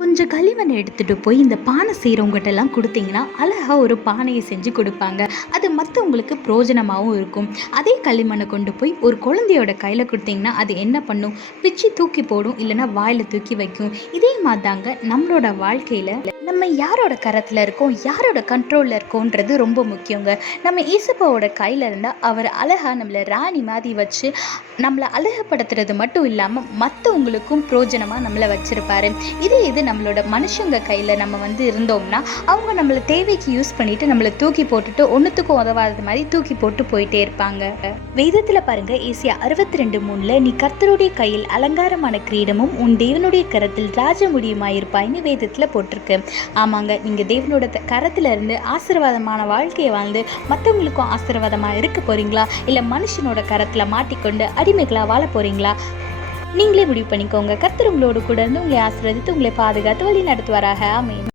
கொஞ்சம் களிமண் எடுத்துகிட்டு போய் இந்த பானை செய்கிறவங்ககிட்டலாம் கொடுத்தீங்கன்னா அழகாக ஒரு பானையை செஞ்சு கொடுப்பாங்க. அது மற்றவங்களுக்கு பிரோஜனமாகவும் இருக்கும். அதே களிமண்ணை கொண்டு போய் ஒரு குழந்தையோட கையில் கொடுத்தீங்கன்னா அது என்ன பண்ணும்? பிச்சு தூக்கி போடும், இல்லைன்னா வாயில் தூக்கி வைக்கும். இதே மாதிரி தாங்க நம்மளோட வாழ்க்கையில் நம்ம யாரோட கரத்தில் இருக்கோம், யாரோட கண்ட்ரோலில் இருக்கோன்றது ரொம்ப முக்கியங்க. நம்ம ஈசப்பாவோட கையில் இருந்தால் அவர் அழகாக நம்மளை ராணி மாதிரி வச்சு நம்மளை அழகுப்படுத்துறது மட்டும் இல்லாமல் மற்றவங்களுக்கும் பிரோஜனமாக நம்மளை வச்சுருப்பாரு. இது நம்மளோட மனுஷங்க கையில் நம்ம இருந்தோம்னா அவங்க நம்மளை தேவைக்கு யூஸ் பண்ணிட்டு நம்மளை தூக்கி போட்டுட்டு ஒன்றுத்துக்கும் உதவாத மாதிரி தூக்கி போட்டு போயிட்டே இருப்பாங்க. வேதத்தில் பாருங்க, ஏசியா 62:3 நீ கர்த்தருடைய கையில் அலங்காரமான கிரீடமும் உன் தேவனுடைய கரத்தில் ராஜமுடியுமாயிருப்பாய்னு வேதத்தில் போட்டிருக்கு. ஆமாங்க, நீங்கள் தேவனோட கரத்தில் இருந்து ஆசீர்வாதமான வாழ்க்கையை வாழ்ந்து மற்றவங்களுக்கும் ஆசீர்வாதமாக இருக்க போறீங்களா, இல்லை மனுஷனோட கரத்தில் மாட்டிக்கொண்டு அடிமைகளாக வாழ போறீங்களா? நீங்களே முடிவு பண்ணிக்கோங்க. கர்த்தர் உங்களோடு கூட இருந்து உங்களை ஆசீர்வதித்து உங்களை பாதுகாத்து வழி நடத்துவாராக. ஆமென்.